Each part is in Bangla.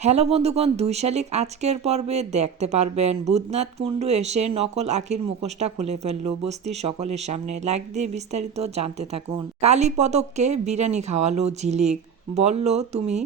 হ্যালো বন্ধুগণ, ২ শালিক আজকের পর্বে দেখতে পারবেন বুধনাথ কুণ্ডু এসে নকল আখির মুখোশটা খুলে ফেললো বস্তির সকলের সামনে। লাইক দিয়ে বিস্তারিত জানতে থাকুন। কালীপদককে বিরিয়ানি খাওয়ালো ঝিলিক, বলল তুমি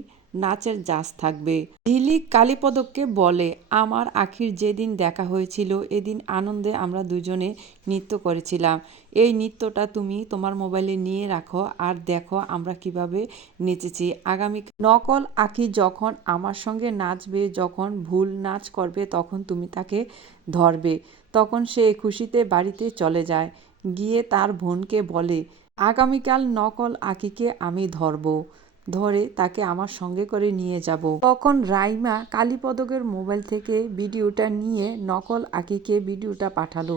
নাচের জাজ থাকবে। ঝিলিক কালীপদককে বলে, আমার আখির যেদিন দেখা হয়েছিল এদিন আনন্দে আমরা দুজনে নৃত্য করেছিলাম। এই নৃত্যটা তুমি তোমার মোবাইলে নিয়ে রাখো আর দেখো আমরা কিভাবে নেচেছি। আগামী নকল আখি যখন আমার সঙ্গে নাচবে, যখন ভুল নাচ করবে তখন তুমি তাকে ধরবে। তখন সে খুশিতে বাড়িতে চলে যায়, গিয়ে তার বোনকে বলে আগামীকাল নকল আখিকে আমি ধরে তাকে আমার সঙ্গে করে নিয়ে যাব। তখন রাইমা কালীপদকের মোবাইল থেকে ভিডিওটা নিয়ে নকল আখিকে ভিডিওটা পাঠালো।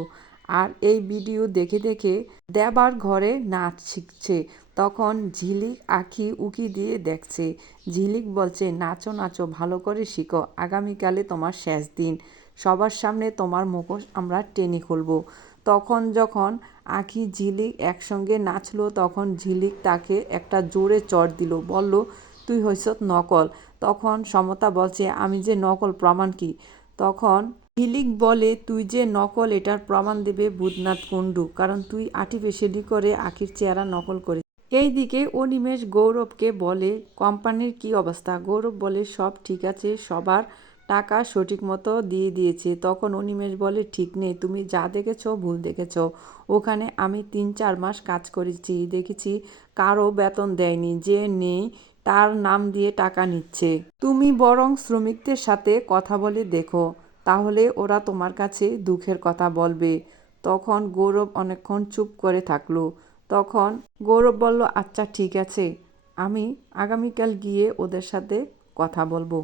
আর এই ভিডিও দেখে দেখে দেবার ঘরে নাচ শিখছে। তখন ঝিলিক আখি উকি দিয়ে দেখছে। ঝিলিক বলছে, নাচো নাচো, ভালো করে শিখো, আগামীকালে তোমার শেষ দিন, সবার সামনে তোমার মুখোশ আমরা টেনে খুলবো। তখন যখন আখি ঝিলিক একসঙ্গে নাচলো তখন ঝিলিক তাকে একটা জোরে চড় দিল, বলল তুই হইছত নকল। তখন সমতা বলছে, আমি যে নকল, প্রমাণ কি? তখন ঝিলিক বলে, তুই যে নকল এটার প্রমাণ দেবে বুধনাথ কুণ্ডু, কারণ তুই আর্টিফিশিয়ালি করে আখির চেহারা নকল করে। এইদিকে অনিমেষ গৌরবকে বলে, কোম্পানির কি অবস্থা? গৌরব বলে, সব ঠিক আছে, সবার টাকা সঠিক মতো দিয়ে দিয়েছে। তখন অনিমেষ বলে, ঠিক নেই, তুমি যা দেখেছো ভুল দেখেছো। ওখানে আমি ৩-৪ মাস কাজ করেছি, দেখেছি কারো বেতন দেয়নি, যে নেই তার নাম দিয়ে টাকা নিচ্ছে। তুমি বরং শ্রমিকদের সাথে কথা বলে দেখো, তাহলে ওরা তোমার কাছে দুঃখের কথা বলবে। তখন গৌরব অনেকক্ষণ চুপ করে থাকলো। তখন গৌরব বলল, আচ্ছা ঠিক আছে, আমি আগামীকাল গিয়ে ওদের সাথে কথা বলবো।